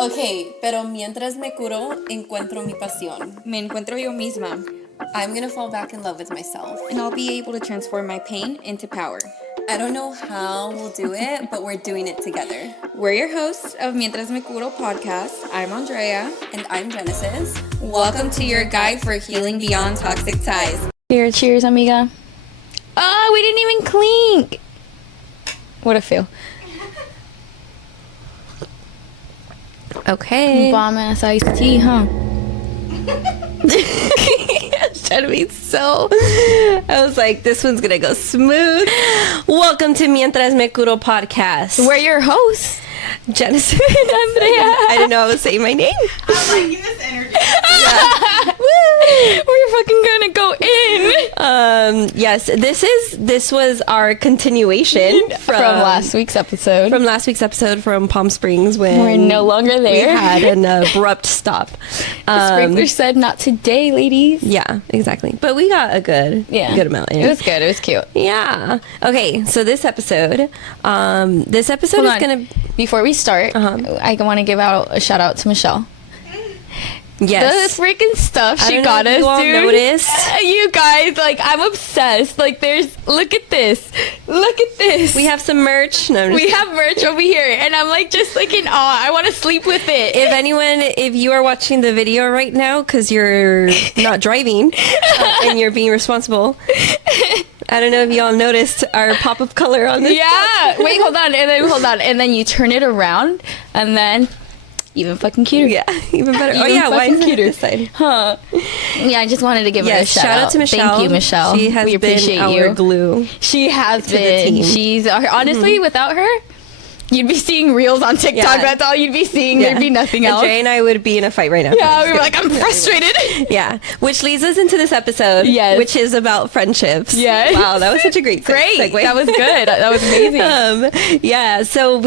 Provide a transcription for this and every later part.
Okay, pero mientras me curo, encuentro mi pasión. Me encuentro yo misma. I'm gonna fall back in love with myself. And I'll be able to transform my pain into power. I don't know how we'll do it, but we're doing it together. We're your hosts of Mientras me Curo podcast. I'm Andrea. And I'm Genesis. Welcome to your guide for healing beyond toxic ties. Here, cheers, amiga. Oh, we didn't even clink. What a fail. Okay. Bomb ass iced tea, huh? Trying to be so. I was like, this one's gonna go smooth. Welcome to Mientras me Curo podcast. We're your hosts, Genesis and Andrea. I didn't know I was saying my name. I'm liking this energy. We're fucking gonna go in. Yes, this was our continuation From last week's episode. From Palm Springs when We're no longer we there. had an abrupt stop. The sprinkler said, "Not today, ladies." Yeah, exactly. But we got a good amount in. It was good. It was cute. Yeah. Okay, so this episode is Hold on. gonna. Before we start, I want to give out a shout out to Michelle. Yes. The freaking stuff I she don't got know if us, you all dude. noticed. You guys, like, I'm obsessed. Like, look at this. Look at this. We have some merch. No, I'm just We have merch over here, and I'm like just like in awe. I want to sleep with it. if you are watching the video right now because you're not driving and you're being responsible, I don't know if y'all noticed our pop-up color on this. Yeah. Wait, hold on, and then you turn it around, and then even fucking cuter. Yeah, even better. Even Why fucking is it cuter. this side? Huh? Yeah, I just wanted to give her a Yes, shout out to Michelle. Thank you, Michelle. She has we appreciate been our glue. She has to the been. team. She's honestly, without her, you'd be seeing reels on TikTok. Yeah. That's all you'd be seeing. There'd be nothing else. Andrea and I would be in a fight right now. Yeah, we were like, I'm frustrated. Yeah, which leads us into this episode, Yes. which is about friendships. Yes. Wow, that was such a great segue. That was good. That was amazing. Yeah, so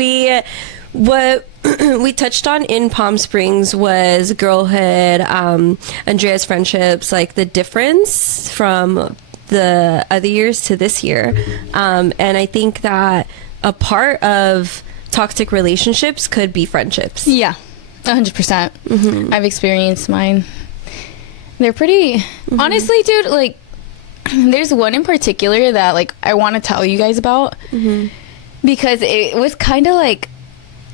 what we touched on in Palm Springs was girlhood, Andrea's friendships, like the difference from the other years to this year. And I think that a part of toxic relationships could be friendships. Yeah, 100%. I've experienced mine. They're pretty, honestly, dude, like, there's one in particular that, like, I want to tell you guys about because it was kind of like,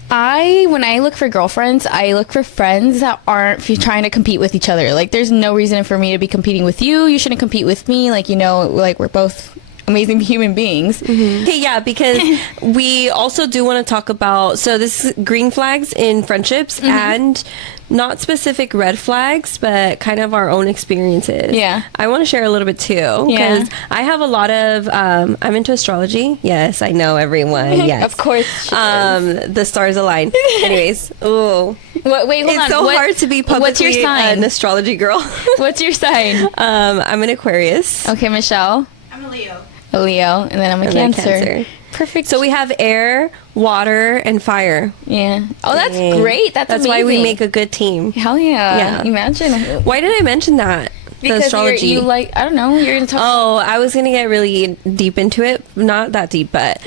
when I look for girlfriends, I look for friends that aren't trying to compete with each other. Like, there's no reason for me to be competing with you. You shouldn't compete with me. Like, like, we're both amazing human beings. Okay, yeah, because we also do want to talk about, so this is green flags in friendships and not specific red flags, but kind of our own experiences. Yeah. I want to share a little bit too, Yeah. because I have a lot of, I'm into astrology. Yes, I know everyone. Yes. Of course. The stars align. Anyways, ooh. Wait, hold on. It's so hard to be publicly what's your sign? an astrology girl. What's your sign? I'm an Aquarius. Okay, Michelle. I'm a Leo. A Leo, and then I'm a And then Cancer. Perfect. So we have air, water, and fire. Yeah. Oh, that's Dang. great. That's amazing. why we make a good team. Hell yeah. Yeah. Imagine. Why did I mention that? The Because astrology. you like, I don't know, you're going to talk. Oh, I was gonna get really deep into it. Not that deep, but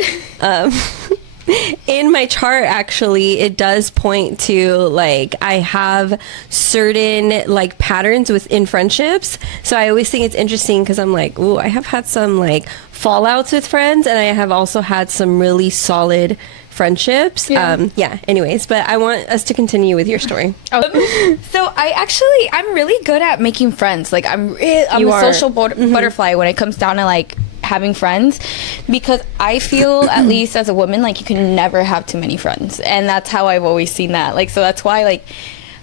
in my chart, actually, it does point to, like, I have certain, like, patterns within friendships. So I always think it's interesting because I'm like, ooh, I have had some, like, fallouts with friends, and I have also had some really solid friendships. Yeah. Anyways, but I want us to continue with your story. So I'm really good at making friends. Like, I'm You a are. social butterfly when it comes down to, like, having friends, because I feel, at least as a woman, like, you can never have too many friends, and that's how I've always seen that. Like, so that's why, like,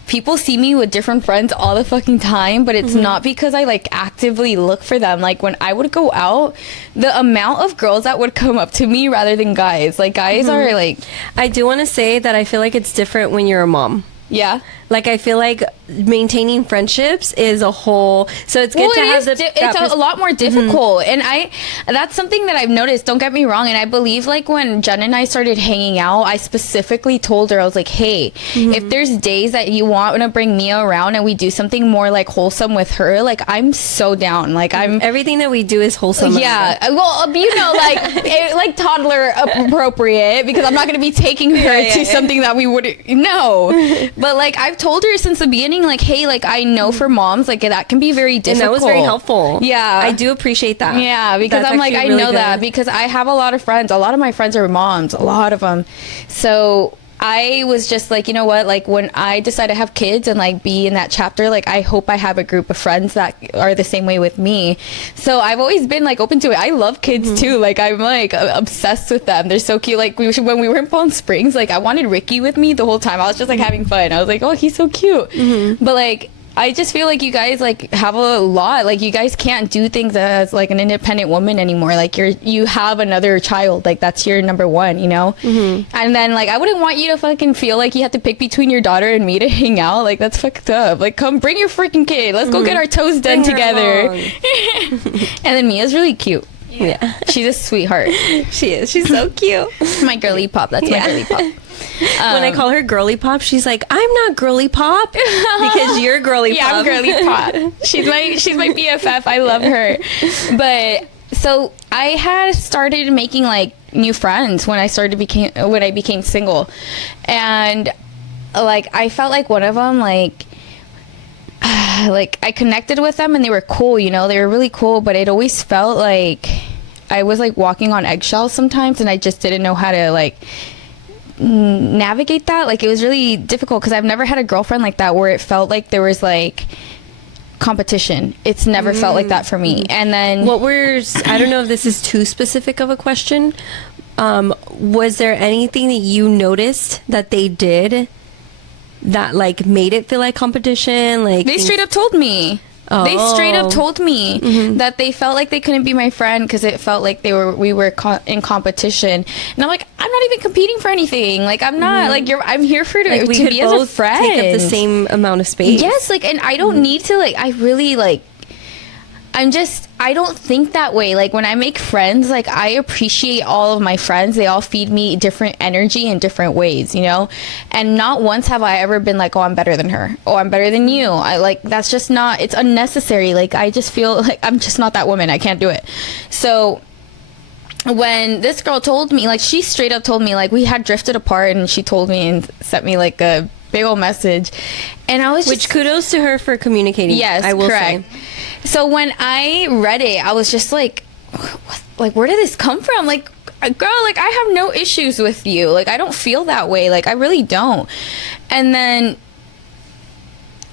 people see me with different friends all the fucking time, but it's not because I, like, actively look for them. Like, when I would go out, the amount of girls that would come up to me rather than guys, like, guys are like, I do want to say that I feel like it's different when you're a mom. Yeah. Like, I feel like maintaining friendships is a whole, so it's good to have it's a lot more difficult. And that's something that I've noticed, don't get me wrong. And I believe, like, when Jen and I started hanging out, I specifically told her, I was like, hey, if there's days that you want to bring Mia around and we do something more like wholesome with her, like, I'm so down. Like, everything that we do is wholesome. Yeah. Well, you know, like toddler appropriate, because I'm not going to be taking her to something that we wouldn't know. But, like, I've told her since the beginning, like, hey, like, I know for moms, like, that can be very difficult. And that was very helpful. Yeah. I do appreciate that. Yeah, because That's I'm like, I really know good. that because I have a lot of friends. A lot of my friends are moms, a lot of them. So I was just like, you know what, like, when I decide to have kids and, like, be in that chapter, like, I hope I have a group of friends that are the same way with me. So I've always been, like, open to it. I love kids too. Like, I'm, like, obsessed with them. They're so cute. Like, when we were in Palm Springs, like, I wanted Ricky with me the whole time. I was just, like, having fun. I was like, oh, he's so cute. But, like, I just feel like you guys, like, have a lot. Like, you guys can't do things as, like, an independent woman anymore. Like, you have another child. Like, that's your number one, you know? And then, like, I wouldn't want you to fucking feel like you have to pick between your daughter and me to hang out. Like, that's fucked up. Like, come, bring your freaking kid. Let's go get our toes done together. And then Mia's really cute. Yeah. She's a sweetheart. She is. She's so cute. My girly pop. That's my girly pop. When I call her girly pop, she's like, I'm not girly pop because you're girly pop. Yeah, I'm girly pop. She's my BFF. I love her. But so I had started making, like, new friends when I became single, and, like, I felt like one of them, like I connected with them and they were cool, you know, they were really cool, but it always felt like I was, like, walking on eggshells sometimes, and I just didn't know how to, like, navigate that. Like, it was really difficult because I've never had a girlfriend like that where it felt like there was, like, competition. It's never felt like that for me. And then I don't know if this is too specific of a question, was there anything that you noticed that they did that, like, made it feel like competition? Like, they straight up told me. They straight up told me that they felt like they couldn't be my friend because it felt like we were in competition. And I'm like, I'm not even competing for anything. Like, I'm not. Like, I'm here for like, we to could be as a both friend. take up the same amount of space. Yes, like, and I don't need to, like, I really, like, I don't think that way. Like, when I make friends, like, I appreciate all of my friends. They all feed me different energy in different ways, you know? And not once have I ever been like, oh, I'm better than her. Oh, I'm better than you. That's just not, it's unnecessary. Like, I just feel like I'm just not that woman. I can't do it. So when this girl told me, like, she straight up told me, like, we had drifted apart, and she told me and sent me, like, a big old message. And I was just... Which, kudos to her for communicating. Yes, I will correct. say. So when I read it, I was just like, like, where did this come from? Like, girl, like, I have no issues with you. Like, I don't feel that way. Like, I really don't. And then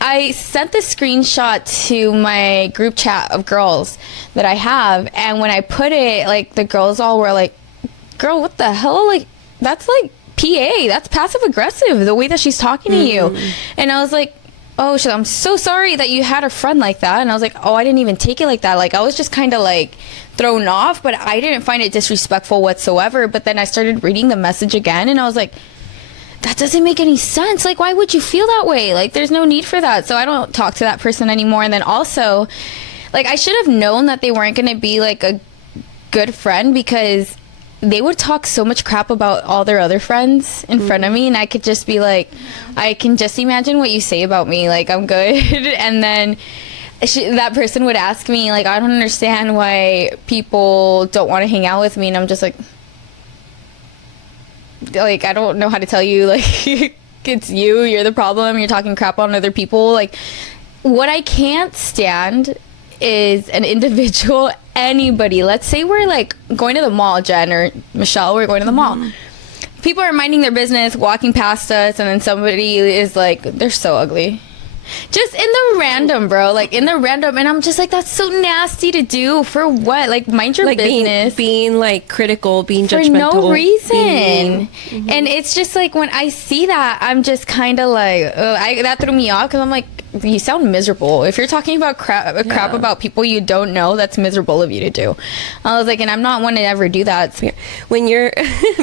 I sent the screenshot to my group chat of girls that I have. And when I put it, like, the girls all were like, girl, what the hell? Like, that's, like, PA. That's passive aggressive, the way that she's talking to you. And I was like, oh shit, I'm so sorry that you had a friend like that. And I was like, oh, I didn't even take it like that. Like, I was just kind of, like, thrown off, but I didn't find it disrespectful whatsoever. But then I started reading the message again, and I was like, that doesn't make any sense. Like, why would you feel that way? Like, there's no need for that. So I don't talk to that person anymore. And then also, like, I should have known that they weren't going to be, like, a good friend, because they would talk so much crap about all their other friends in front of me, and I could just be like, I can just imagine what you say about me, like, I'm good. And then that person would ask me, like, I don't understand why people don't want to hang out with me, and I'm just like, I don't know how to tell you, like, it's you're the problem, you're talking crap on other people. Like, what I can't stand is an individual, anybody, let's say we're, like, going to the mall, Jen or Michelle, we're going to the mall, people are minding their business, walking past us, and then somebody is like, they're so ugly, just in the random, bro, like, in the random, and I'm just like, that's so nasty to do. For what? Like, mind your business. Being like critical, being for judgmental, no reason. And it's just like, when I see that, I'm just kind of like, that threw me off, because I'm like, you sound miserable. If you're talking about crap about people you don't know, that's miserable of you to do. I was like, and I'm not one to ever do that. When you're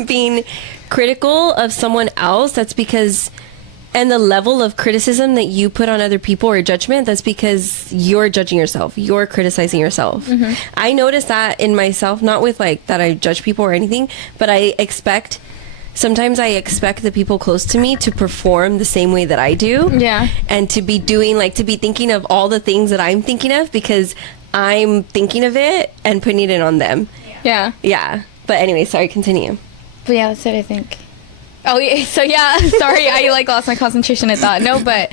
being critical of someone else, that's because And the level of criticism that you put on other people or judgment, that's because you're judging yourself. You're criticizing yourself. I notice that in myself, not with like that I judge people or anything, but sometimes I expect the people close to me to perform the same way that I do. Yeah. And to be thinking of all the things that I'm thinking of because I'm thinking of it and putting it on them. Yeah. Yeah. But anyway, sorry, continue. But yeah, that's it, I think. Oh, yeah. So, yeah. Sorry, I, like, lost my concentration, I thought. No, but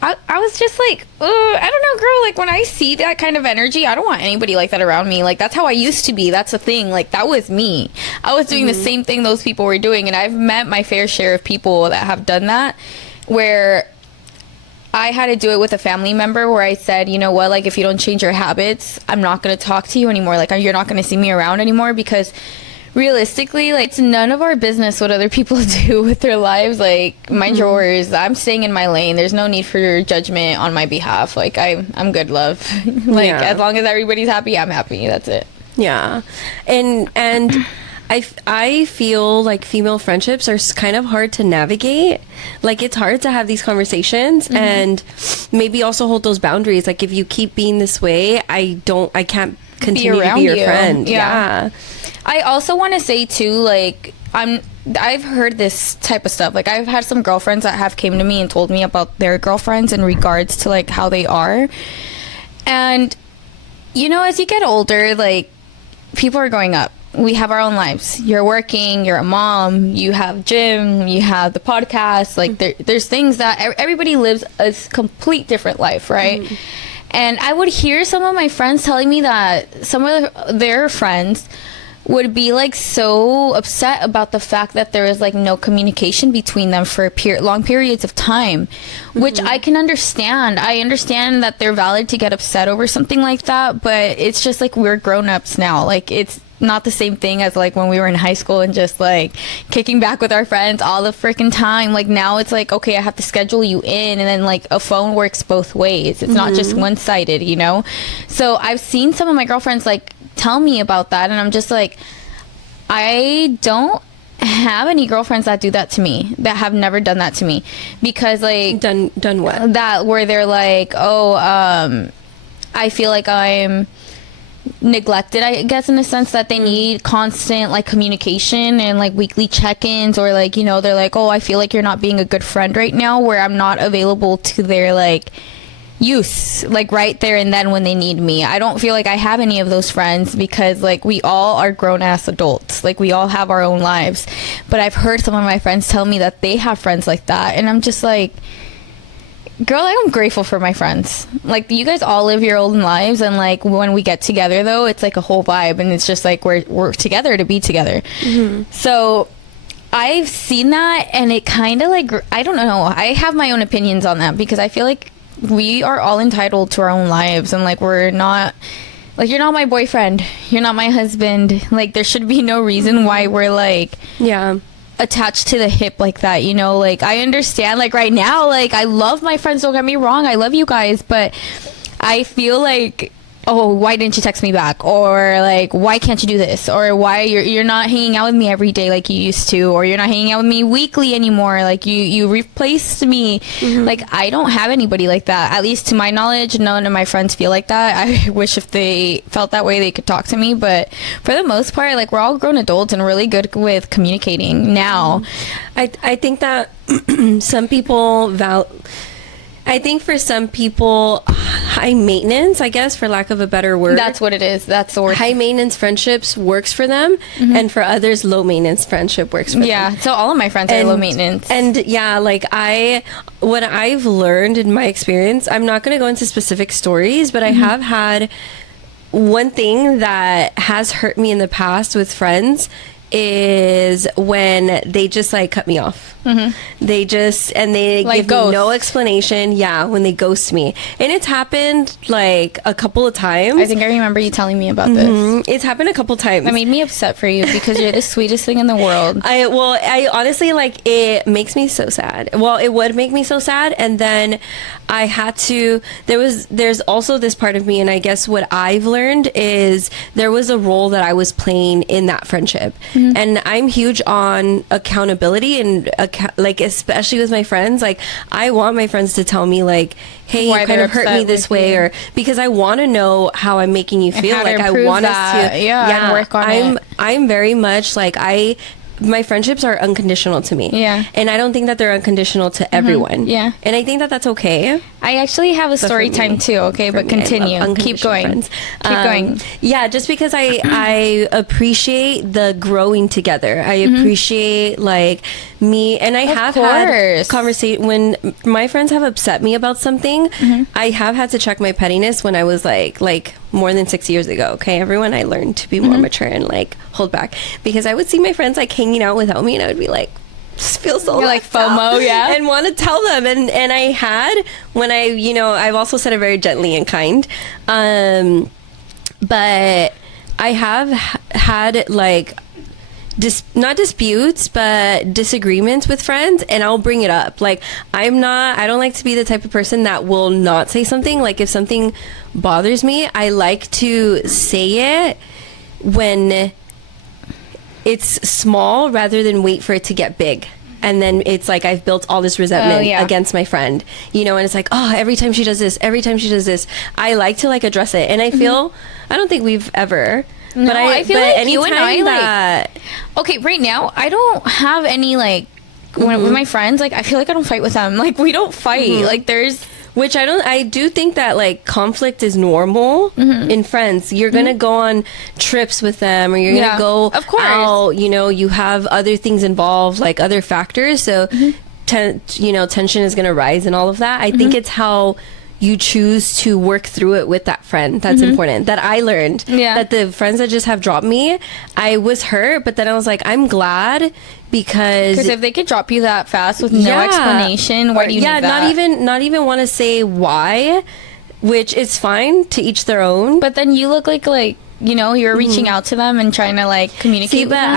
I was just like, I don't know, girl. Like, when I see that kind of energy, I don't want anybody like that around me. Like, that's how I used to be. That's the thing. Like, that was me. I was doing the same thing those people were doing. And I've met my fair share of people that have done that, where I had to do it with a family member where I said, you know what, like, if you don't change your habits, I'm not going to talk to you anymore. Like, you're not going to see me around anymore, because realistically, like, it's none of our business what other people do with their lives. Like, mind yours. I'm staying in my lane. There's no need for your judgment on my behalf. Like, I'm good, love. Like, as long as everybody's happy, I'm happy. That's it. Yeah. And I feel like female friendships are kind of hard to navigate. Like, it's hard to have these conversations and maybe also hold those boundaries. Like, if you keep being this way, I can't continue to be your friend. Yeah. I also want to say too, like, I've heard this type of stuff. Like, I've had some girlfriends that have came to me and told me about their girlfriends in regards to, like, how they are. And, you know, as you get older, like, people are growing up. We have our own lives. You're working, you're a mom, you have gym, you have the podcast. Like, there's things that everybody lives a complete different life, right? And I would hear some of my friends telling me that some of their friends would be, like, so upset about the fact that there is, like, no communication between them for long periods of time, which I can understand. I understand that they're valid to get upset over something like that, but it's just, like, we're grown-ups now. Like, it's not the same thing as, like, when we were in high school and just, like, kicking back with our friends all the freaking time. Like, now it's like, okay, I have to schedule you in, and then, like, a phone works both ways. It's not just one-sided, you know? So I've seen some of my girlfriends, like, tell me about that, and I'm just like, I don't have any girlfriends that do that to me, that have never done that to me, because, like, Done what? That where they're like, I feel like I'm neglected, I guess, in a sense that they need constant, like, communication and, like, weekly check-ins, or, like, you know, they're like, I feel like you're not being a good friend right now, where I'm not available to their, like, use, like, right there and then when they need me. I don't feel like I have any of those friends, because, like, we all are grown-ass adults. Like, we all have our own lives. But I've heard some of my friends tell me that they have friends like that, and I'm just like, girl, I'm grateful for my friends. Like, you guys all live your own lives, and, like, when we get together, though, it's like a whole vibe, and it's just like we're together to be together. So I've seen that, and it kind of, like, I don't know, I have my own opinions on that, because I feel like we are all entitled to our own lives, and, like, we're not, like, you're not my boyfriend, you're not my husband. Like, there should be no reason why we're, like, attached to the hip like that, you know? Like, I understand, like, right now, like, I love my friends, don't get me wrong, I love you guys, but I feel like, why didn't you text me back? Or, like, why can't you do this? Or why you're not hanging out with me every day like you used to? Or you're not hanging out with me weekly anymore? Like, you replaced me. Like, I don't have anybody like that. At least to my knowledge, none of my friends feel like that. I wish if they felt that way, they could talk to me. But for the most part, like, we're all grown adults and really good with communicating now. I think that some people I think for some people, high maintenance, I guess, for lack of a better word. That's what it is. That's the word. High maintenance friendships works for them, and for others, low maintenance friendship works for them. Yeah, so all of my friends are low maintenance. And yeah, like, what I've learned in my experience, I'm not going to go into specific stories, but I have had one thing that has hurt me in the past with friends is when they just, like, cut me off. They just, and they like give me no explanation. Yeah, when they ghost me. And it's happened, like, a couple of times. I think I remember you telling me about this. It's happened a couple times. That made me upset for you, because you're the sweetest thing in the world. I honestly, like, it makes me so sad. Well, it would make me so sad, and then I had to, there's also this part of me, and I guess what I've learned is there was a role that I was playing in that friendship. And I'm huge on accountability and like especially with my friends, like I want my friends to tell me like, hey, Why you kind they're of hurt me upset this with way, you. or because I want to know how I'm making you feel. how to Like I improve want us that. to And work on it. I'm very much like my friendships are unconditional to me. Yeah. And I don't think that they're unconditional to everyone. Yeah. And I think that that's okay. I actually have a story for me- time too, okay? for But me, I love continue. Keep unconditional going. friends. Keep going. Yeah, just because I appreciate the growing together. I appreciate like me, and I have had course. conversation when my friends have upset me about something. I have had to check my pettiness when I was like more than 6 years ago. Okay, everyone, I learned to be more mature and like hold back, because I would see my friends like hanging out without me, and I would be like, just feel so You're like left out, FOMO, yeah? and want to tell them, and I had, when I, you know, I've also said it very gently and kind, but I have had like not disputes but disagreements with friends, and I'll bring it up. Like I don't like to be the type of person that will not say something. Like if something bothers me, I like to say it when it's small rather than wait for it to get big. And then it's like I've built all this resentment against my friend, you know, and it's like, oh, every time she does this, I like to like address it. And I feel, I don't think we've ever, No, but I feel like you and I, anytime like- that, Okay, right now, I don't have any, like, when, with my friends, like, I feel like I don't fight with them. Like, we don't fight. Like, there's... which I do think that like conflict is normal in friends. You're gonna go on trips with them, or you're gonna go of course. out, you know, you have other things involved, like other factors, so tension is gonna rise and all of that. I think it's how you choose to work through it with that friend that's important. That I learned that the friends that just have dropped me, I was hurt, but then I was like, I'm glad, because Because if they could drop you that fast with no explanation, why do you need that? not even want to say why, which is fine, to each their own. But then you look like you know, you're reaching out to them and trying to like communicate See, with but them.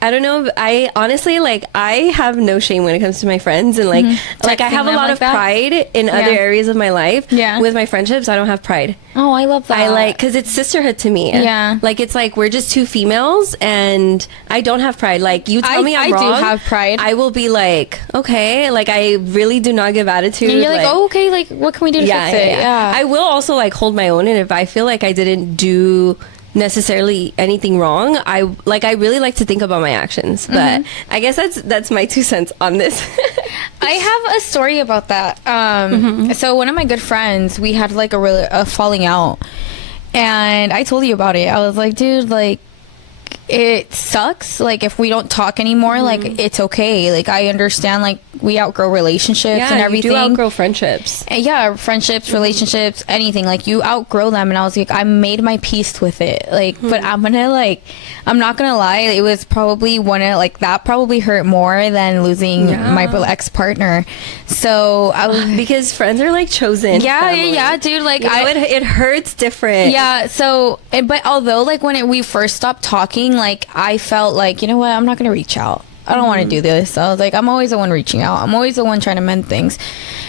I don't know. I honestly, like, I have no shame when it comes to my friends, and like I Texting have a them lot like of that? pride in other areas of my life. Yeah. With my friendships, I don't have pride. Oh, I love that. I like, because it's sisterhood to me. Yeah. Like, it's like we're just two females, and I don't have pride. Like, you tell me I'm wrong. I do have pride. I will be like, okay. Like, I really do not give attitude. And you're like, oh, okay, like, what can we do to fix it? Yeah. I will also like hold my own, and if I feel like I didn't do necessarily anything wrong, I really like to think about my actions. But I guess that's my 2 cents on this. I have a story about that. So one of my good friends, we had like a falling out, and I told you about it. I was like, dude, like, it sucks, like, if we don't talk anymore. Like, it's okay, like, I understand, like, we outgrow relationships and everything. You do outgrow friendships. And yeah, friendships, relationships, anything, like, you outgrow them. And I was like, I made my peace with it, like, but I'm not gonna lie, it was probably that probably hurt more than losing my ex-partner. So I was, because friends are like chosen family. dude, like, You know, it hurts different. so but although, like, when we first stopped talking, like, I felt like, you know what, I'm not gonna reach out. I don't want to do this. I was like, I'm always the one reaching out. I'm always the one trying to mend things.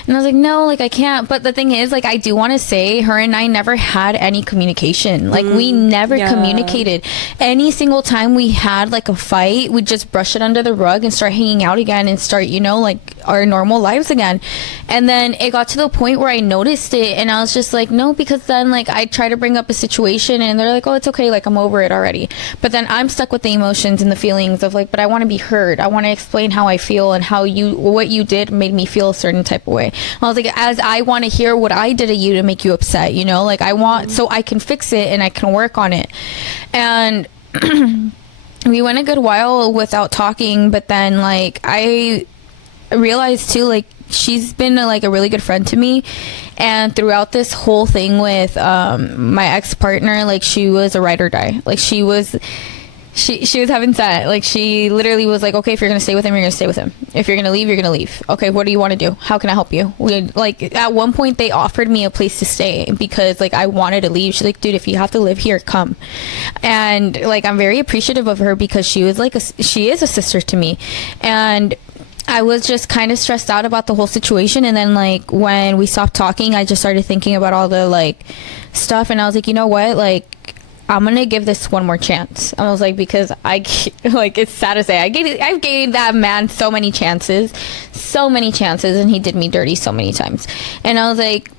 And I was like, no, like, I can't. But the thing is, like, I do want to say, her and I never had any communication. Like, we never communicated. Any single time we had, like, a fight, we'd just brush it under the rug and start hanging out again and start, you know, like, our normal lives again. And then it got to the point where I noticed it, and I was just like, no, because then, like, I try to bring up a situation, and they're like, oh, it's okay, like, I'm over it already. But then I'm stuck with the emotions and the feelings of, like, but I want to be heard. I want to explain how I feel and what you did made me feel a certain type of way. I was like, as I want to hear what I did to you to make you upset, you know, like, I want, so I can fix it and I can work on it. And we went a good while without talking, but then, like, I realized too, like, she's been like a really good friend to me, and throughout this whole thing with my ex-partner, like, she was a ride or die. Like, she was heaven sent. Like, she literally was like, okay, if you're gonna stay with him, you're gonna stay with him. If you're gonna leave, you're gonna leave. Okay, what do you want to do? How can I help you? Like, at one point they offered me a place to stay because, like, I wanted to leave. She's like, dude, if you have to live here, come. And, like, I'm very appreciative of her because she was like she is a sister to me. And I was just kind of stressed out about the whole situation. And then, like, when we stopped talking, I just started thinking about all the, like, stuff, and I was like, you know what, like, I'm gonna give this one more chance. I was like, because like, it's sad to say, I've gave that man so many chances, and he did me dirty so many times. And I was like,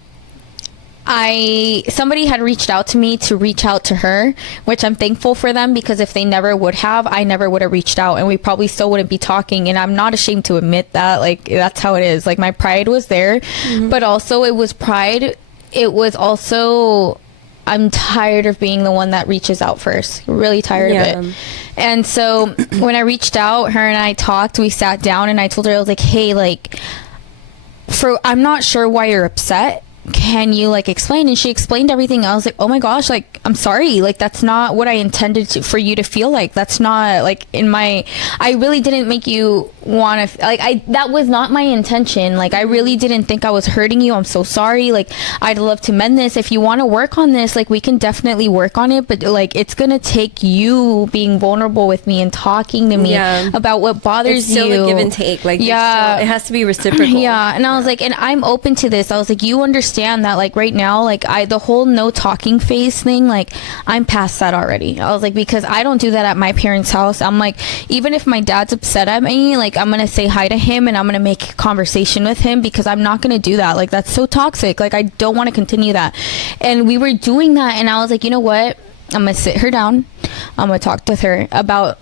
somebody had reached out to me to reach out to her, which I'm thankful for them, because if they never would have, I never would have reached out, and we probably still wouldn't be talking. And I'm not ashamed to admit that. Like, that's how it is. Like, my pride was there, but also it was pride. It was also, I'm tired of being the one that reaches out first. Really tired of it. And so when I reached out, her and I talked, we sat down, and I told her, I was like, hey, like, I'm not sure why you're upset. Can you like explain? And she explained everything. I was like, oh my gosh, like, I'm sorry, like, that's not what I intended for you to feel like. That's not like I really didn't make you want to, like, that was not my intention. Like, I really didn't think I was hurting you. I'm so sorry. Like, I'd love to mend this. If you want to work on this, like, we can definitely work on it, but like, it's gonna take you being vulnerable with me and talking to me about what bothers it's still you. a give and take. Like, it has to be reciprocal. And I was like, and I'm open to this. I was like, you understand that, like, right now, like, the whole no talking phase thing, like, I'm past that already. I was like, because I don't do that at my parents' house. I'm like, even if my dad's upset at me, like, I'm gonna say hi to him and I'm gonna make conversation with him, because I'm not gonna do that. Like, that's so toxic. Like, I don't want to continue that. And we were doing that, and I was like, you know what, I'm gonna sit her down, I'm gonna talk with her about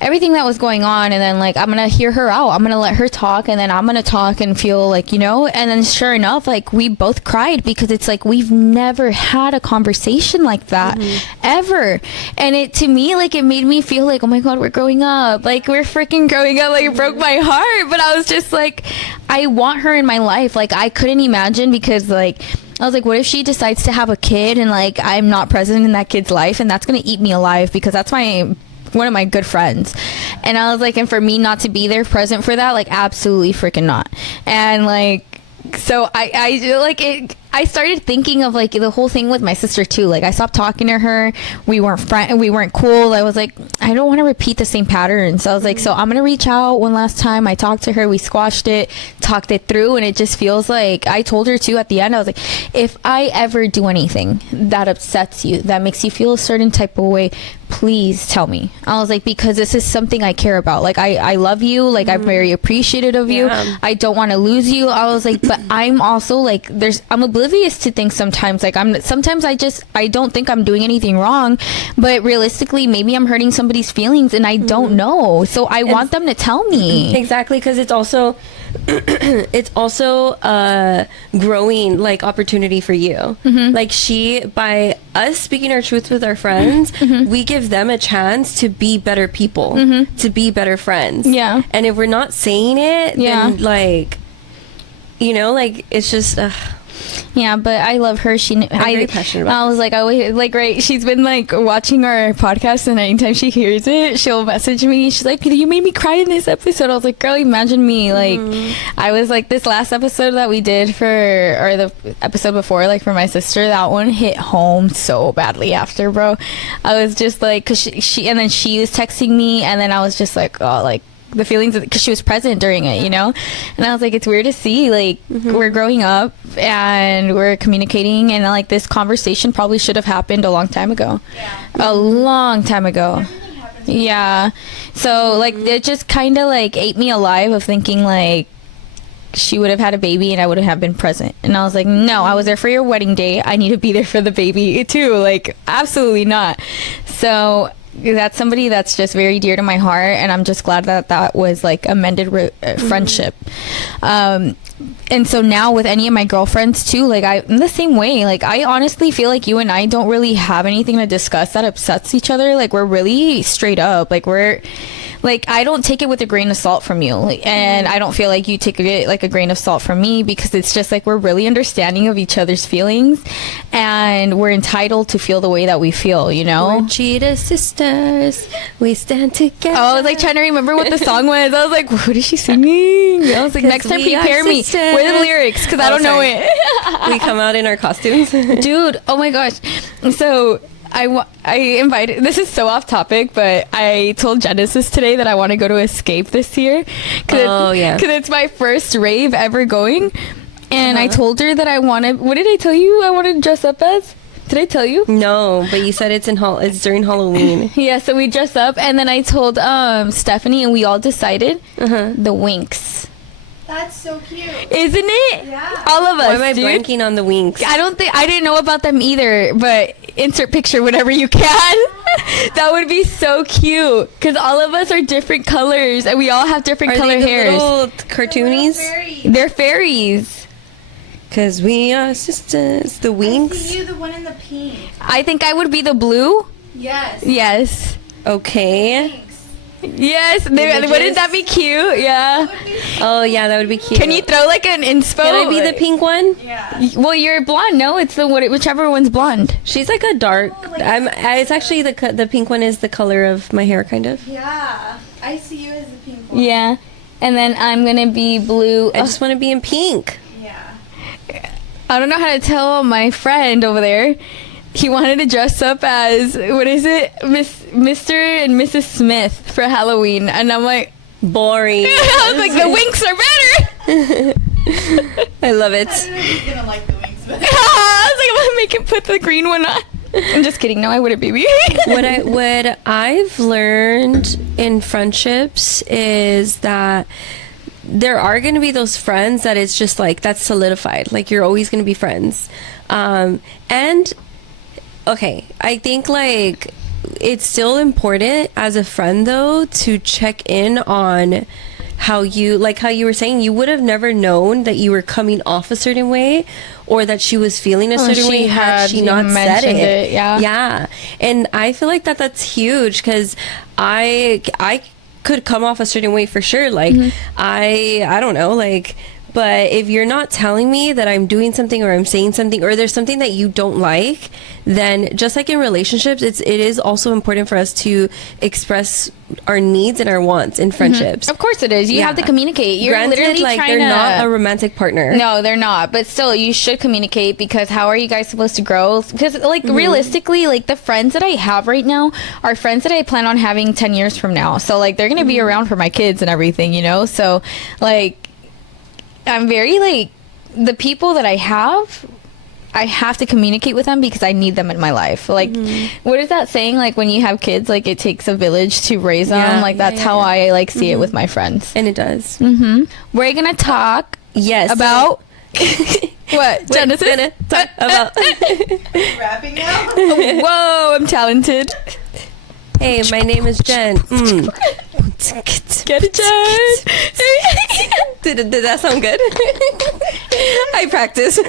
everything that was going on, and then, like, I'm gonna hear her out, I'm gonna let her talk, and then I'm gonna talk and feel like, you know. And then sure enough, like, we both cried, because it's like, we've never had a conversation like that ever. And it, to me, like, it made me feel like, oh my god, we're growing up, like, we're freaking growing up. Like, it broke my heart, but I was just like, I want her in my life. Like, I couldn't imagine, because, like, I was like, what if she decides to have a kid and, like, I'm not present in that kid's life, and that's gonna eat me alive, because that's one of my good friends. And I was like, and for me not to be there present for that, like, absolutely freaking not. And like, so I started thinking of, like, the whole thing with my sister too. Like, I stopped talking to her. We weren't cool. I was like, I don't want to repeat the same pattern. So I was like, so I'm gonna reach out one last time. I talked to her, we squashed it, talked it through, and it just feels like, I told her too at the end, I was like, if I ever do anything that upsets you, that makes you feel a certain type of way, please tell me. I was like, because this is something I care about. Like, I love you. Like, I'm very appreciative of you. I don't want to lose you. I was like, but I'm also like, I'm oblivious to things sometimes. Like, sometimes I don't think I'm doing anything wrong, but realistically, maybe I'm hurting somebody's feelings and I don't know. So I want them to tell me. Exactly, because it's also it's also a growing, like, opportunity for you. Like, by us speaking our truth with our friends, we give them a chance to be better people, to be better friends. And if we're not saying it, then, like, you know, like, it's just yeah, but I love her. I'm very passionate about I was like, right, she's been, like, watching our podcast, and anytime she hears it, she'll message me. She's like, you made me cry in this episode. I was like, girl, imagine me. Like, I was like, this last episode that we did or the episode before, like, for my sister, that one hit home so badly after, bro. I was just like, because she and then she was texting me, and then I was just like, oh, like, the feelings, because she was present during it, you know. And I was like, it's weird to see, like, we're growing up and we're communicating, and, like, this conversation probably should have happened a long time ago. A long time ago. So, like, it just kind of, like, ate me alive of thinking, like, she would have had a baby and I would have been present. And I was like, no, I was there for your wedding day, I need to be there for the baby too. Like, absolutely not. So that's somebody that's just very dear to my heart, and I'm just glad that was, like, a mended friendship. And so now with any of my girlfriends too, like, I'm the same way. Like, I honestly feel like you and I don't really have anything to discuss that upsets each other. Like, we're really straight up. Like, I don't take it with a grain of salt from you, like, and I don't feel like you take it like a grain of salt from me, because it's just like, we're really understanding of each other's feelings, and we're entitled to feel the way that we feel, you know. We're cheetah sisters, we stand together. I was like trying to remember what the song was. I was like, what is she singing? I was like, next time prepare me. Where are the lyrics? Because I don't know it. We come out in our costumes. Dude, oh my gosh. So I invited, this is so off topic, but I told Genesis today that I want to go to Escape this year. Because it's my first rave ever going. And I told her that I wanted, what did I tell you I wanted to dress up as? Did I tell you? No, but you said it's during Halloween. Yeah, so we dressed up, and then I told Stephanie, and we all decided the winks. That's so cute. Isn't it? Yeah. All of us, Why am I dude. blanking on the winks? I didn't know about them either, but insert picture whenever you can. That would be so cute, because all of us are different colors, and we all have different Are color they the hairs. little cartoonies? They're fairies. Because we are sisters. The I winks. see you, the one in the pink. I think I would be the blue. Yes. Yes. Okay. Thanks. Yes. Images? Wouldn't that be cute? Yeah. Oh, yeah, that would be cute. Can you throw like an inspo? Can I be the pink one? Yeah. Well, you're blonde. No, it's whichever one's blonde. She's like a dark. like It's actually the pink one is the color of my hair, kind of. Yeah. I see you as the pink one. Yeah. And then I'm gonna be blue. I just want to be in pink. Yeah. I don't know how to tell my friend over there. He wanted to dress up as, what is it, Mr. and Mrs. Smith for Halloween, and I'm like, Boring. I was like, the winks are better. I love it. I don't know if he's gonna like the wings, but I was like, I'm gonna make him put the green one on. I'm just kidding. No, I wouldn't, baby. What I've learned in friendships is that there are going to be those friends that it's just like that's solidified. Like you're always going to be friends. And okay, I think like it's still important as a friend though to check in on how you were saying, you would have never known that you were coming off a certain way or that she was feeling a certain way had she not said it. Yeah. And I feel like that's huge because I could come off a certain way for sure. Like I don't know, like, but if you're not telling me that I'm doing something or I'm saying something or there's something that you don't like, then just like in relationships, it is also important for us to express our needs and our wants in friendships. Of course it is. You have to communicate. You're Granted, literally like trying they're to... not a romantic partner. No, they're not. But still, you should communicate because how are you guys supposed to grow? Because, like, realistically, like, the friends that I have right now are friends that I plan on having 10 years from now. So, like, they're going to be around for my kids and everything, you know? So, like, I'm very, like, the people that I have to communicate with them because I need them in my life. Like, what is that saying? Like, when you have kids, like, it takes a village to raise them. Yeah, like, that's how I, like, see it with my friends. And it does. We're going to talk about... What? Genesis? Gonna talk about. rapping now. Whoa, I'm talented. Hey, my name is Jen. Get it, Jen. Did that sound good? I practice.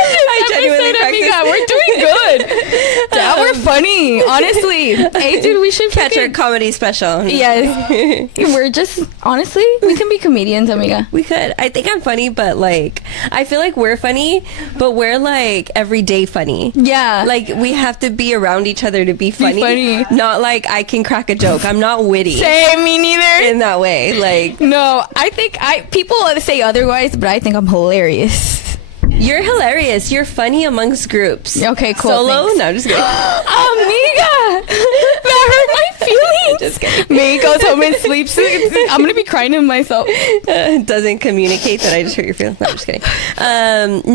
I genuinely practice. We're doing good. Damn, we're funny. Honestly. Hey, dude, we should Catch our fucking... comedy special. Yes. We're just... Honestly, we can be comedians, amiga. We could. I think I'm funny, but like, I feel like we're funny, but we're like everyday funny. Yeah. Like, we have to be around each other to be funny. funny. Not like I can crack a joke. I'm not witty Say me neither. in that way. Like, No, I think people say otherwise, but I think I'm hilarious. you're hilarious. You're funny amongst groups. Okay, cool. Solo? Thanks. No, I'm just kidding. Amiga, that hurt my feelings. Just kidding. Me goes home and sleeps. I'm gonna be crying to myself. Doesn't communicate that I just hurt your feelings. No, I'm just kidding.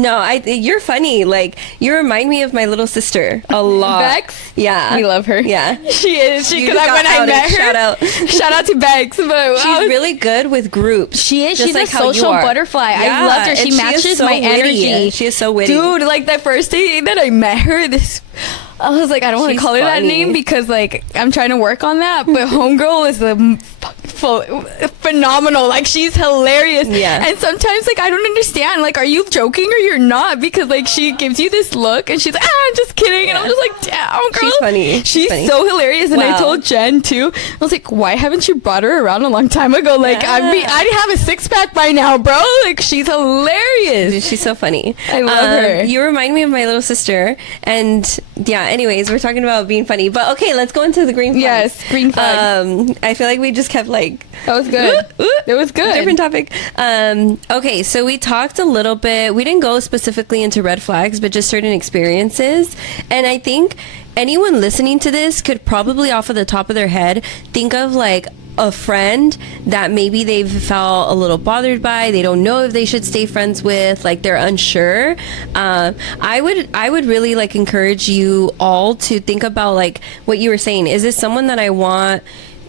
No, you're funny. Like, you remind me of my little sister a lot. Bex? Yeah. We love her. Yeah. She is. You Because got when I outed. met her, Shout out. to Bex. But She's really good with groups. She is. Just She's like a how you social are. butterfly. Yeah, I loved her. She and is matches so my witty. energy. She is so witty. Dude, like the first day that I met her, I was like, I don't want to She's call her that funny. name because like I'm trying to work on that. But homegirl is phenomenal. Like she's hilarious. Yeah. And sometimes like I don't understand. Like, are you joking or you're not? Because like she gives you this look and she's like, I'm just kidding. And I'm just like, damn, girl. She's funny. She's funny. so hilarious. And I Wow. told Jen too. I was like, why haven't you brought her around a long time ago? Like I'd have a 6-pack by now, bro. Like she's hilarious. Dude, she's so funny. I love her. You remind me of my little sister. And yeah, anyways, we're talking about being funny. But okay, let's go into the green flags. Yes, green flags. I feel like we just kept like... That was good. It was good. Different topic. Okay, so we talked a little bit. We didn't go specifically into red flags, but just certain experiences. And I think anyone listening to this could probably off of the top of their head think of like a friend that maybe they've felt a little bothered by, they don't know if they should stay friends with, like they're unsure, I would really like encourage you all to think about like what you were saying. Is this someone that I want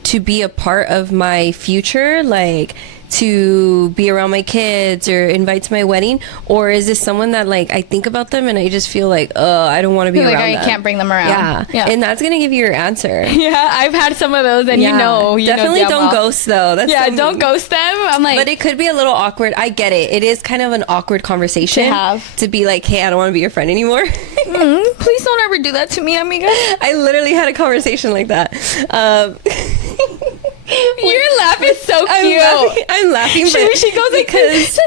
to be a part of my future, like to be around my kids or invite to my wedding, or is this someone that like I think about them and I just feel like, oh, I don't want to be around I them. can't bring them around. Yeah, and that's gonna give you your answer. Yeah, I've had some of those, and you definitely know don't ghost though. That's so don't mean. Ghost them. I'm like, but it could be a little awkward. I get it. It is kind of an awkward conversation to be like, hey, I don't want to be your friend anymore. Please don't ever do that to me, amiga. I literally had a conversation like that. Your laugh is so cute. I'm laughing she goes because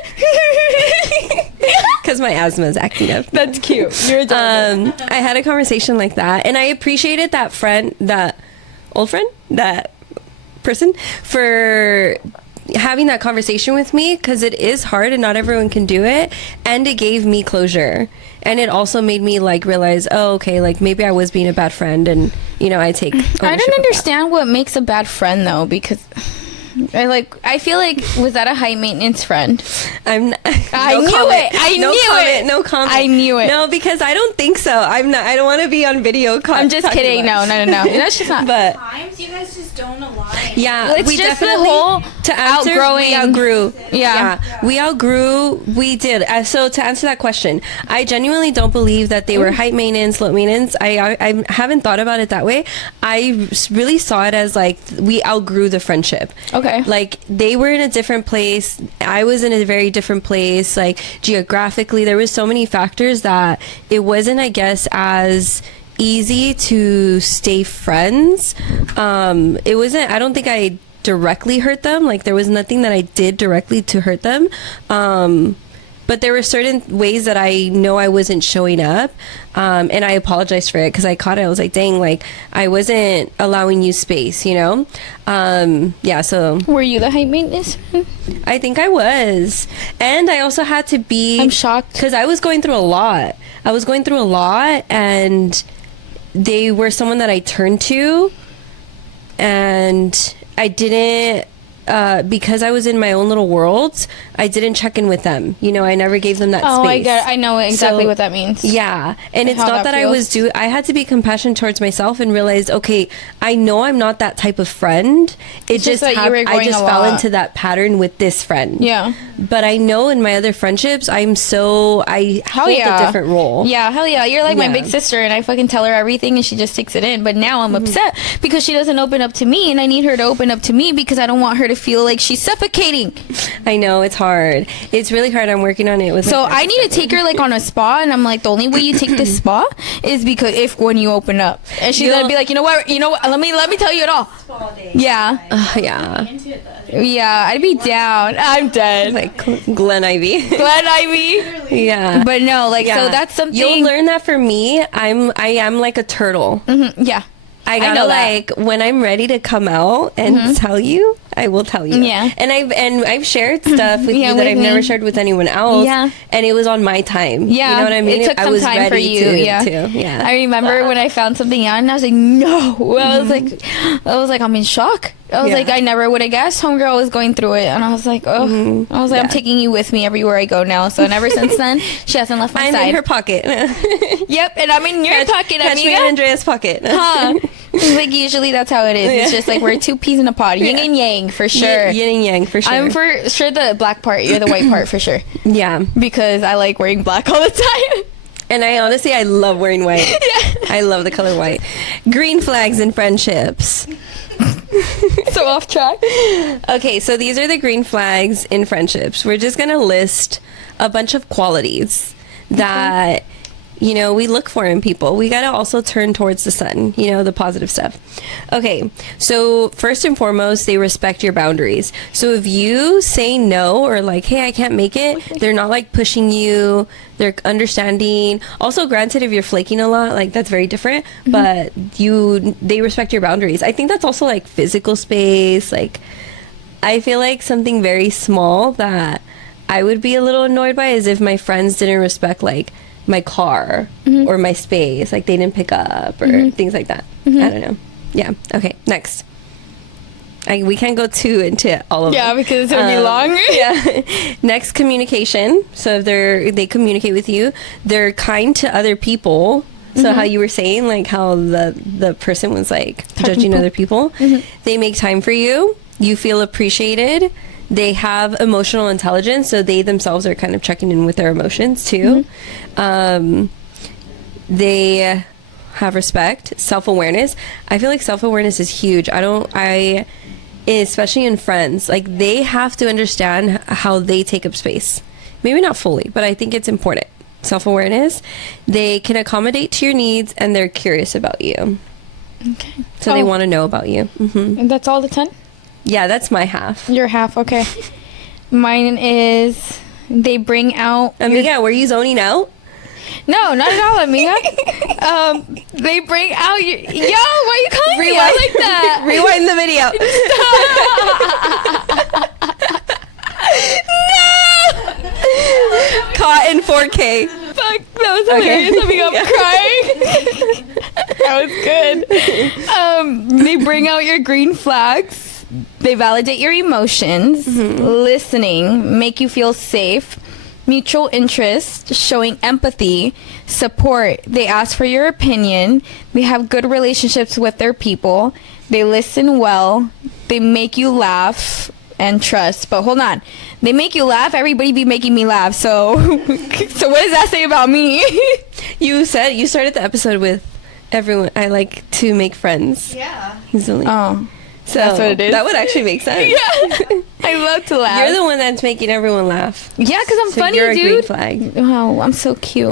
because my asthma is acting up. That's cute. You're adorable. I had a conversation like that, and I appreciated that old friend, that person, for having that conversation with me, because it is hard and not everyone can do it, and it gave me closure, and it also made me like realize, oh, okay, like maybe I was being a bad friend, and I take ownership I don't of understand what makes a bad friend though, because I feel like, was that a high maintenance friend? I knew it. No comment. I knew it. No, because I don't think so. I don't want to be on video. I'm just kidding. No. That's just not. But Times you guys just don't align. yeah, it's we just the definitely whole we outgrew. Yeah, we outgrew. We did. So to answer that question, I genuinely don't believe that they were high maintenance, low maintenance. I haven't thought about it that way. I really saw it as like we outgrew the friendship. Okay. Like they were in a different place. I was in a very different place. Like geographically, there was so many factors that it wasn't, I guess, as easy to stay friends. It wasn't. I don't think I directly hurt them. Like there was nothing that I did directly to hurt them. But there were certain ways that I know I wasn't showing up, and I apologized for it because I caught it. I was like, dang, like I wasn't allowing you space, yeah, so were you the high maintenance? I think I was. And I also had to be, I'm shocked because I was going through a lot. And they were someone that I turned to, and I didn't, because I was in my own little worlds, I didn't check in with them. I never gave them that space. I get it. I know exactly what that means. Yeah. And it's not that feels. I had to be compassionate towards myself and realize, okay, I know I'm not that type of friend. I just fell into that pattern with this friend. Yeah. But I know in my other friendships, I hold a different role. Yeah, hell yeah. You're like my big sister, and I fucking tell her everything and she just takes it in. But now I'm upset because she doesn't open up to me, and I need her to open up to me because I don't want her to feel like she's suffocating. I know, it's hard. It's really hard. I'm working on it with So I need to take her like on a spa, and I'm like, the only way you take this spa is because when you open up. And she's gonna be like, you know what, let me tell you it all. Yeah. Yeah, I'd be down. I'm dead. Like Glen Ivy. Yeah. But no, like, so that's something. You'll learn that for me. I am like a turtle. Yeah. I gotta, like, when I'm ready to come out and tell you, I will tell you. Yeah. And I've shared stuff with you that I've never shared with anyone else. Yeah. And it was on my time. Yeah. You know what I mean? It took some time for you. Yeah. I remember when I found something out and I was like, no. I was like, I'm in shock. I was like, I never would have guessed homegirl was going through it. And I was like, oh. I was like, I'm taking you with me everywhere I go now. So, and ever since then, she hasn't left my side. I'm in her pocket. Yep, and I'm in your pocket, catch me in Andrea's pocket. Huh. Like, usually that's how it is. It's just like we're two peas in a pod. Yin and yang, for sure. Yin and yang, for sure. I'm for sure the black part. You're the white part, for sure. Yeah. Because I like wearing black all the time. And I love wearing white. I love the color white. Green flags in friendships. So off track. Okay, so these are the green flags in friendships. We're just going to list a bunch of qualities that, we look for in people. We got to also turn towards the sun, the positive stuff. Okay, so first and foremost, they respect your boundaries. So if you say no or like, hey, I can't make it, they're not like pushing you. They're understanding. Also, granted, if you're flaking a lot, like that's very different, but they respect your boundaries. I think that's also like physical space. Like, I feel like something very small that I would be a little annoyed by is if my friends didn't respect like my car or my space, like they didn't pick up or things like that. I don't know. Yeah. Okay, next. we can't go too into all of Yeah, them. because it's gonna be long. Yeah. Next, communication. So if they communicate with you, they're kind to other people. So how you were saying, like how the person was like judging other people, they make time for you. You feel appreciated. They have emotional intelligence, so they themselves are kind of checking in with their emotions too. They have respect, self-awareness. I feel like self-awareness is huge. Especially in friends, like they have to understand how they take up space. Maybe not fully, but I think it's important. Self-awareness. They can accommodate to your needs, and they're curious about you. Okay. So they want to know about you. And that's all the 10? Yeah, that's my half. Your half, okay. Mine is they bring out... Amiga, were you zoning out? No, not at all, amiga. They bring out your... Yo, why are you calling me out like that? Rewind the video. No! Caught in 4K. Fuck, that was hilarious. Okay. I'm crying. That was good. They bring out your green flags. They validate your emotions. Listening, make you feel safe. Mutual interest, showing empathy, support. They ask for your opinion. They have good relationships with their people. They listen well. They make you laugh and trust. But hold on. They make you laugh. Everybody be making me laugh. So, so what does that say about me? You started the episode with everyone. I like to make friends. Yeah. Easily. Oh, So that's what it is. That would actually make sense. yeah. I love to laugh. You're the one that's making everyone laugh. Yeah, because I'm So funny, you're a green dude. flag. Oh, I'm so cute.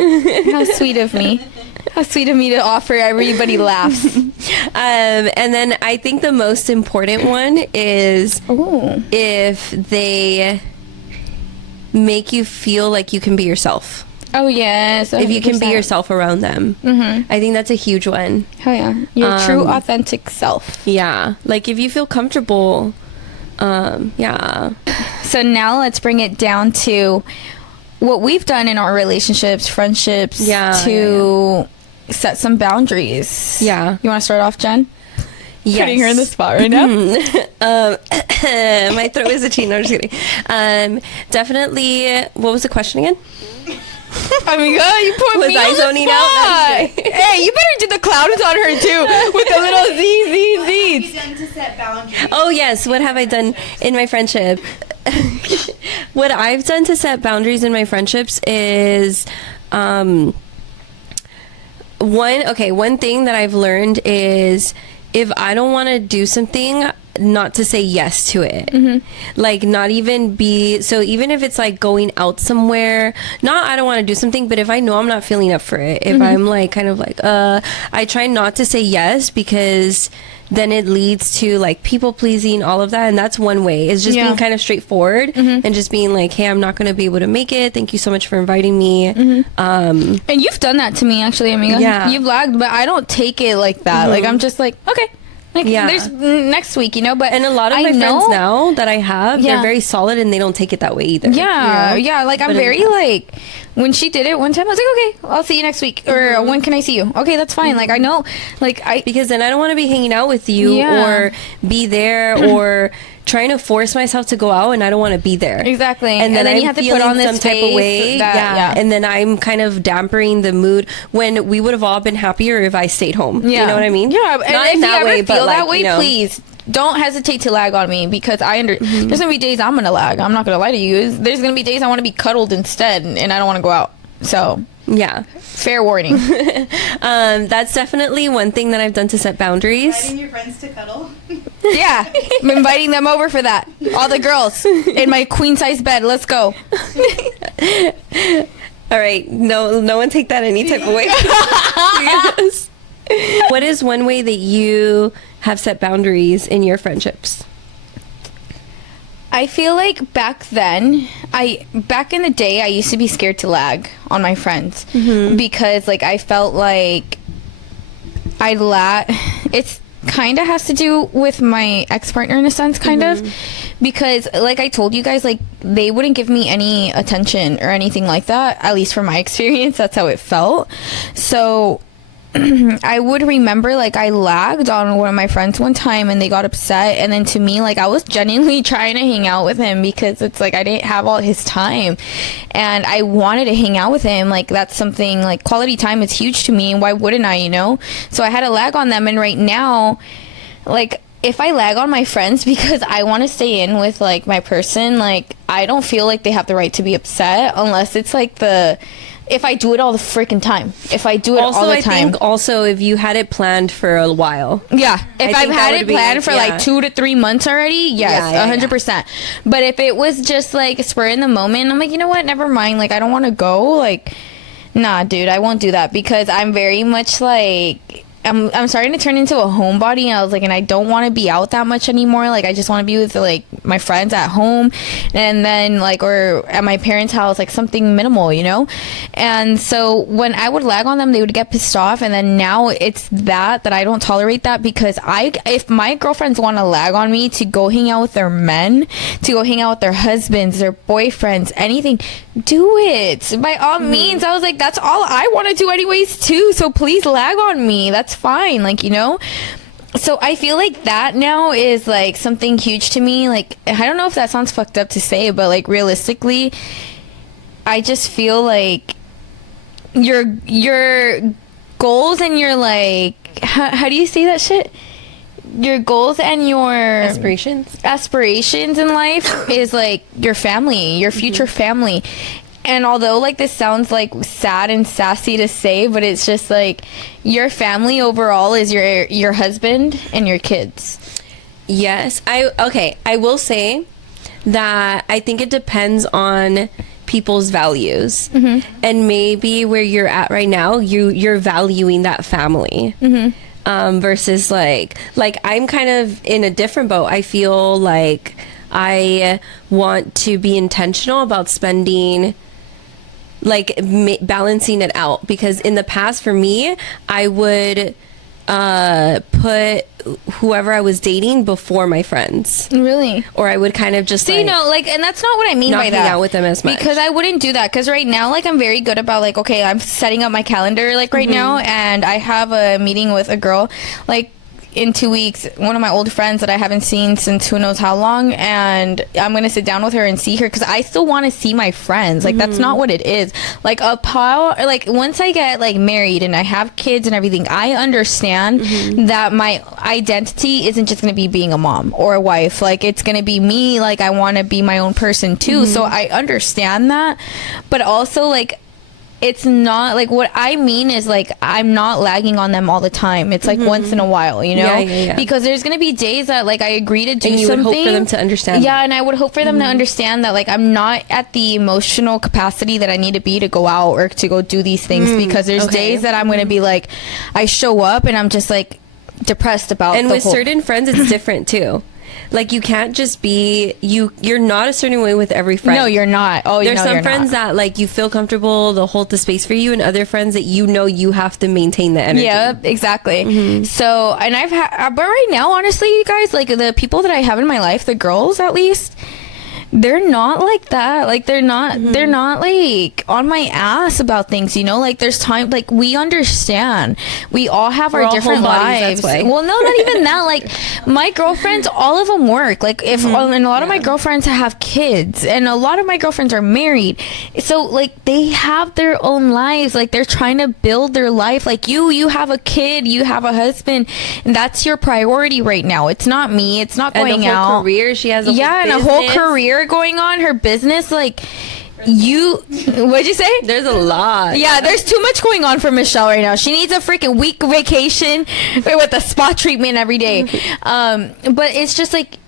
How sweet of me. How sweet of me to offer everybody laughs. And then I think the most important one is Oh. if they make you feel like you can be yourself. Oh, yes. If you can be 100%. yourself around them. I think that's a huge one. Hell yeah. Your true, authentic self. Yeah. Like if you feel comfortable, yeah. So now let's bring it down to what we've done in our relationships, friendships, to set some boundaries. Yeah. You want to start off, Jen? Yes. Putting her in the spot right now. My throat is itchy. No, I'm just kidding. Definitely. What was the question again? I mean, God, you put Was me I on zoning the out? spot. No, I'm just kidding. Hey, you better do the clouds on her too, with the little What have you Z's. done to set boundaries? Oh yes, what have I done in my friendship? What I've done to set boundaries in my friendships is one thing that I've learned is if I don't want to do something, not to say yes to it. Like not even be, so even if it's like going out somewhere, not I don't want to do something, but if I know I'm not feeling up for it, if I'm like kind of like I try not to say yes, because then it leads to like people pleasing, all of that. And that's one way, is just being kind of straightforward and just being like, hey, I'm not going to be able to make it, thank you so much for inviting me. And you've done that to me, actually, amiga. Yeah. You've lagged, but I don't take it like that. Like, I'm just like, okay. Like, there's next week, you know? But And a lot of my friends now that I have, they're very solid and they don't take it that way either. Yeah, you know? yeah. Like, I'm But very, like, when she did it one time, I was like, okay, I'll see you next week. Or when can I see you? Okay, that's fine. Like, I know, like, because then I don't want to be hanging out with you or be there or trying to force myself to go out, and I don't want to be there. Exactly. And then you I'm have to feeling put on this some type of way. that- And then I'm kind of dampering the mood when we would have all been happier if I stayed home. Yeah. You know what I mean? Yeah. And Not if in you that ever way, but feel that like, way, you know. please don't hesitate to lag on me, because there's gonna be days I'm gonna lag. I'm not gonna lie to you. There's gonna be days I want to be cuddled instead, and I don't want to go out. So Yeah. fair warning. That's definitely one thing that I've done to set boundaries. Inviting your friends to cuddle. Yeah, I'm inviting them over for that. All the girls in my queen size bed. Let's go. All right. No one take that any type of way. Yes. What is one way that you have set boundaries in your friendships? I feel like back in the day, I used to be scared to lag on my friends because like I felt like I'd lag. It's kind of has to do with my ex-partner in a sense, kind of, because like I told you guys, like they wouldn't give me any attention or anything like that. At least from my experience, that's how it felt. So I would remember like I lagged on one of my friends one time and they got upset, and then to me like I was genuinely trying to hang out with him because it's like I didn't have all his time and I wanted to hang out with him. Like that's something like quality time is huge to me, and why wouldn't I, you know? So I had to lag on them, and right now like if I lag on my friends because I want to stay in with like my person, like I don't feel like they have the right to be upset unless it's like if I do it all the freaking time. If I do it Also, all the I time. think also if you had it planned for a while. Yeah. If I've think had that it would be, planned for like 2 to 3 months already, yes, Yeah, 100%. But if it was just like spur in the moment, I'm like, you know what? Never mind. Like, I don't want to go. Like, nah, dude, I won't do that because I'm very much like... I'm starting to turn into a homebody, and I was like, and I don't want to be out that much anymore. Like, I just want to be with like my friends at home, and then like or at my parents' house, like something minimal, you know. And so when I would lag on them, they would get pissed off, and then now it's that I don't tolerate that because if my girlfriends want to lag on me to go hang out with their men, to go hang out with their husbands, their boyfriends, anything, do it by all means. I was like, that's all I want to do anyways too. So please lag on me. That's fine, like, you know. So I feel like that now is like something huge to me. Like, I don't know if that sounds fucked up to say, but like realistically, I just feel like your goals and your like how do you say that shit? Your goals and your aspirations in life is like your family, your future family. And although like this sounds like sad and sassy to say, but it's just like your family overall is your husband and your kids. Yes. I will say that I think it depends on people's values. And maybe where you're at right now, you're valuing that family. Versus like I'm kind of in a different boat. I feel like I want to be intentional about spending, like balancing it out, because in the past for me I would put whoever I was dating before my friends. Really? Or I would kind of just so, you know, like, and that's not what I mean not by hang that. out with them as much. Because I wouldn't do that. Because right now, like, I'm very good about, like, okay, I'm setting up my calendar, like, right now, and I have a meeting with a girl, like, in 2 weeks, one of my old friends that I haven't seen since who knows how long, and I'm gonna sit down with her and see her because I still want to see my friends. Like, that's not what it is. Like, once I get like married and I have kids and everything, I understand that my identity isn't just gonna be being a mom or a wife. Like, it's gonna be me. Like, I want to be my own person too. So I understand that, but also like, it's not like, what I mean is like, I'm not lagging on them all the time. It's like once in a while, you know. Yeah. Because there's gonna be days that like I agree to do and you something. would hope for them to understand. Yeah, and I would hope for them to understand that like I'm not at the emotional capacity that I need to be to go out or to go do these things, because there's days that I'm gonna be like, I show up and I'm just like depressed about. And with certain friends it's different too. Like, you can't just be you're not a certain way with every friend. No, you're not. Oh, there's some you're friends not. that like you feel comfortable, they'll hold the space for you, and other friends that you know you have to maintain the energy. Yeah, exactly. So, and I've had, but right now, honestly, you guys, like the people that I have in my life, the girls at least, they're not like that. Like, they're not like on my ass about things, you know. Like, there's time, like, we understand, we all have We're our all different homebodies, lives. that's why. Well, no, not even that. Like, my girlfriends, all of them work. Like, and a lot of my girlfriends have kids, and a lot of my girlfriends are married, so like they have their own lives. Like, they're trying to build their life. Like, you have a kid, you have a husband, and that's your priority right now. It's not me. It's not going and a whole out. Career she has. And a whole career going on, her business. Like, what'd you say? There's a lot. Yeah, there's too much going on for Michelle right now. She needs a freaking week vacation with a spa treatment every day. But it's just like,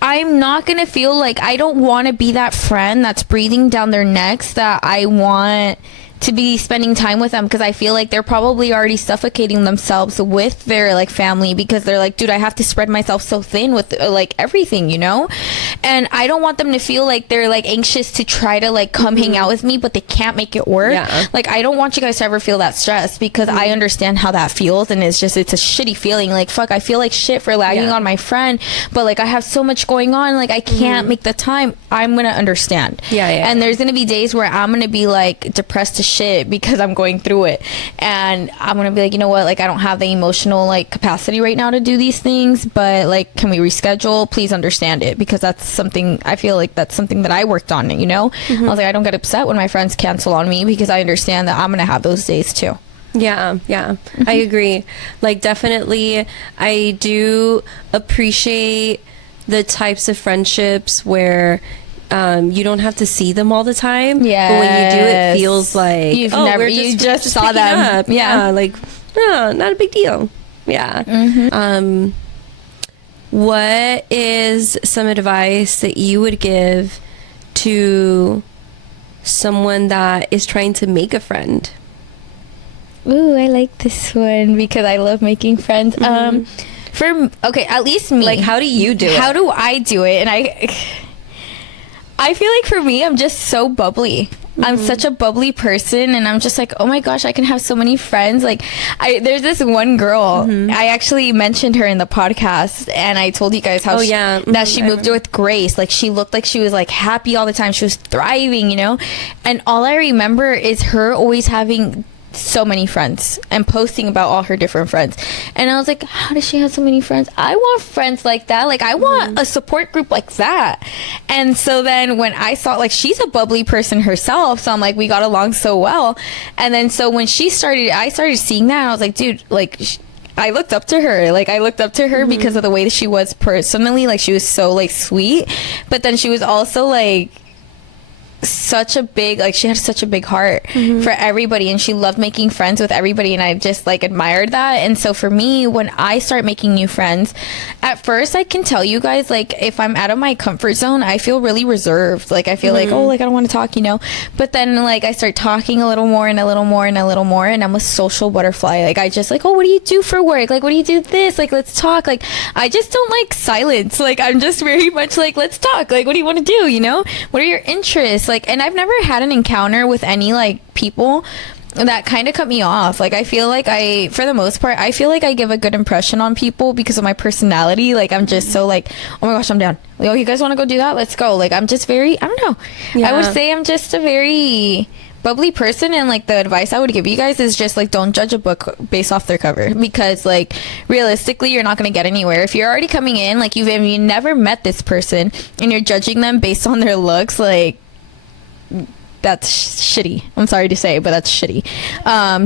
I'm not gonna feel like, I don't want to be that friend that's breathing down their necks, that I want to be spending time with them, because I feel like they're probably already suffocating themselves with their like family, because they're like, dude, I have to spread myself so thin with like everything, you know. And I don't want them to feel like they're like anxious to try to like come hang out with me, but they can't make it work. Like, I don't want you guys to ever feel that stress, because I understand how that feels, and it's a shitty feeling. Like, fuck, I feel like shit for lagging on my friend, but like I have so much going on, like I can't make the time. I'm gonna understand. And there's gonna be days where I'm gonna be like depressed as shit because I'm going through it, and I'm gonna be like, you know what, like I don't have the emotional like capacity right now to do these things, but like can we reschedule? Please understand it, because that's something I feel like that's something that I worked on, you know. I was like, I don't get upset when my friends cancel on me because I understand that I'm gonna have those days too. Yeah, I agree. Like, definitely, I do appreciate the types of friendships where you don't have to see them all the time. Yeah. But when you do, it feels like you just saw them. Up. Yeah, like, no, not a big deal. Yeah. What is some advice that you would give to someone that is trying to make a friend? Ooh, I like this one because I love making friends. At least me. Like, how do you do it? How do I do it? And I feel like for me, I'm just so bubbly. I'm such a bubbly person, and I'm just like, oh my gosh, I can have so many friends. Like, there's this one girl, I actually mentioned her in the podcast, and I told you guys how that she moved with Grace. Like, she looked like she was like happy all the time. She was thriving, you know? And all I remember is her always having so many friends and posting about all her different friends, and I was like, how does she have so many friends? I want friends like that. Like, I want a support group like that. And so then when I saw, like, she's a bubbly person herself, so I'm like, we got along so well. And then so when I started seeing that, and I was like, dude, like, I looked up to her. Like, I looked up to her because of the way that she was personally. Like, she was so like sweet, but then she was also like such a big, like, she had such a big heart for everybody, and she loved making friends with everybody, and I just like admired that. And so for me, when I start making new friends, at first I can tell you guys, like, if I'm out of my comfort zone, I feel really reserved. Like, I feel like, oh, like, I don't want to talk, you know. But then, like, I start talking a little more and a little more and a little more, and I'm a social butterfly. Like, I just like, oh, what do you do for work? Like, what do you do this? Like, let's talk. Like, I just don't like silence. Like, I'm just very much like, let's talk. Like, what do you want to do, you know? What are your interests? Like, and I've never had an encounter with any like people that kind of cut me off. Like, I feel like for the most part, I feel like I give a good impression on people because of my personality. Like, I'm just so like, oh my gosh, I'm down. Like, oh, you guys want to go do that? Let's go. Like, I'm just very, I don't know. Yeah. I would say I'm just a very bubbly person, and like the advice I would give you guys is just like, don't judge a book based off their cover, because like realistically you're not going to get anywhere. If you're already coming in, like, you never met this person and you're judging them based on their looks, like, that's shitty. I'm sorry to say, but that's shitty.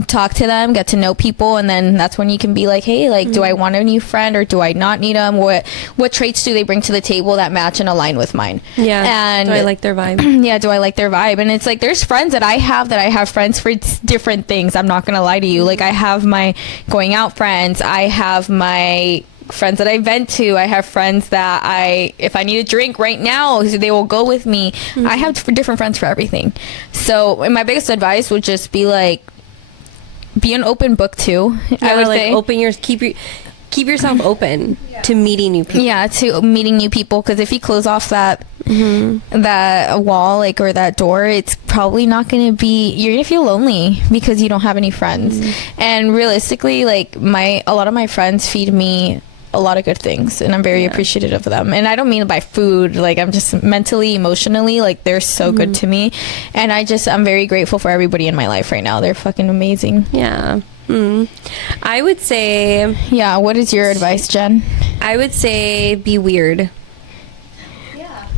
Talk to them, get to know people, and then that's when you can be like, hey, like, do I want a new friend or do I not need them? What traits do they bring to the table that match and align with mine? Yeah. And do I like their vibe? Yeah, do I like their vibe? And it's like, there's friends that I have friends for different things. I'm not gonna lie to you. Like, I have my going out friends. I have my friends that I vent to. I have friends that if I need a drink right now, they will go with me. I have different friends for everything. So, and my biggest advice would just be like, be an open book too. I would say keep yourself open to meeting new people. Yeah, to meeting new people, because if you close off that that wall, like, or that door, it's probably not going to be, you're going to feel lonely because you don't have any friends. And realistically, like, a lot of my friends feed me a lot of good things, and I'm very appreciative of them. And I don't mean by food, like, I'm just mentally, emotionally, like, they're so good to me, and I'm very grateful for everybody in my life right now. They're fucking amazing. I would say, what is your advice, Jen? I would say be weird.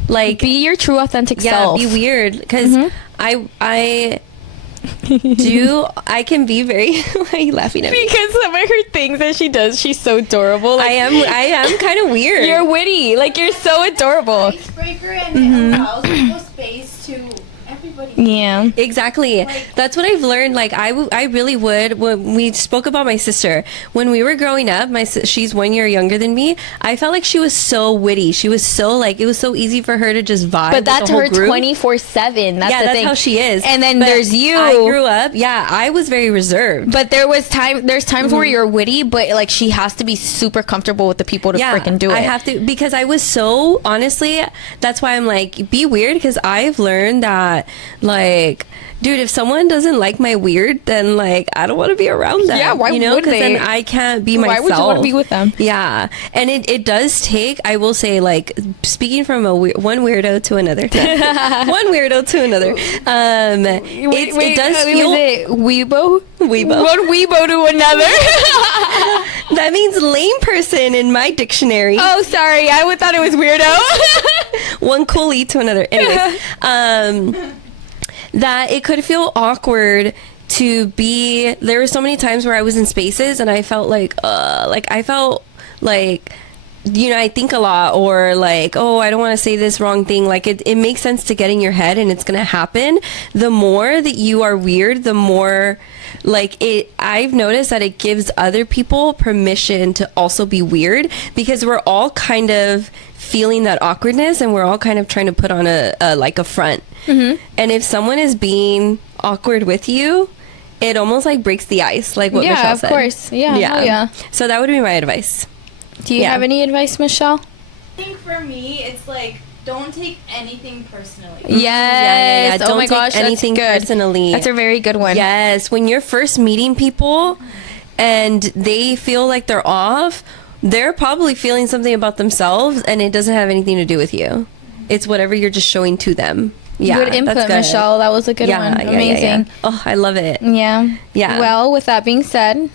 Like, be your true authentic self. Be weird, because I can be very why are you laughing at me? Because some of her things that she does, she's so adorable. Like, I am kind of weird. You're witty, like, you're so adorable. Icebreaker, and it allows people space to everybody. Yeah, exactly. Like, that's what I've learned. Like, I really would. When we spoke about my sister, when we were growing up, she's 1 year younger than me. I felt like she was so witty. She was so, like, it was so easy for her to just vibe. But that's her 24/7. That's how she is. And then there's you. I grew up. Yeah, I was very reserved. But there's times where you're witty, but like, she has to be super comfortable with the people to freaking do it. I have to, because I was so, honestly, that's why I'm like, be weird, because I've learned that, like, dude, if someone doesn't like my weird, then like I don't want to be around them. Yeah, why you know? would Because they? then I can't be myself. Why would you want to be with them? Yeah, and it does take. I will say, like speaking from one weirdo to another, one weirdo to another. It does feel. Was it weebo? Weebo. One weebo to another. That means lame person in my dictionary. Oh, sorry. I thought it was weirdo. One coolie to another. Anyways, that it could feel awkward to be. There were so many times where I was in spaces and I felt like I felt like, you know, I think a lot, or like, oh, I don't want to say this wrong thing. Like it makes sense to get in your head, and it's gonna happen. The more that you are weird, the more like it. I've noticed that it gives other people permission to also be weird, because we're all kind of feeling that awkwardness, and we're all kind of trying to put on a front. Mm-hmm. And if someone is being awkward with you, it almost like breaks the ice, like what Michelle said. Yeah, of course. Yeah. So that would be my advice. Do you have any advice, Michelle? I think for me, it's like, don't take anything personally. Yes. Don't Oh my take gosh, anything that's good. personally. That's a very good one. Yes, when you're first meeting people and they feel like they're off, they're probably feeling something about themselves, and it doesn't have anything to do with you. It's whatever you're just showing to them. Yeah, good input, that's good. Michelle. That was a good one. Amazing. Yeah. Oh, I love it. Yeah. Yeah. Well, with that being said,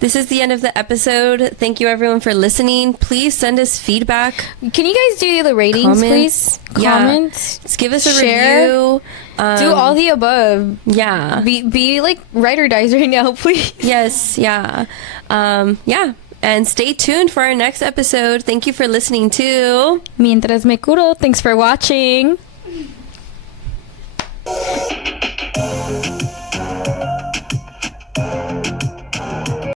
this is the end of the episode. Thank you, everyone, for listening. Please send us feedback. can you guys do the ratings, Comments. please? Yeah. Comments. Just give us a Share. review. Do all the above. Yeah. Be like ride or dies right now, please. Yes. Yeah. Yeah. And stay tuned for our next episode. Thank you for listening to Mientras me curo. Thanks for watching.